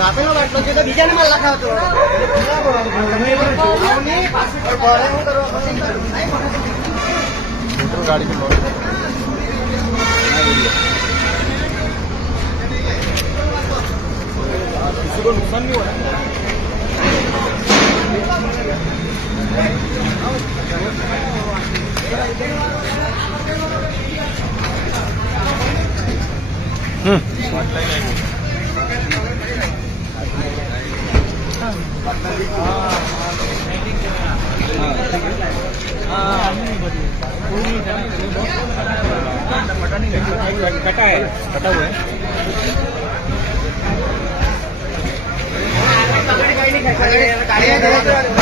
આપેલો બાટલો છે તો બીજાને માલ લખાવતો ગાડી किसी को नुकसान नहीं हो रहा कटा है, कटा हुआ है। गाड़ी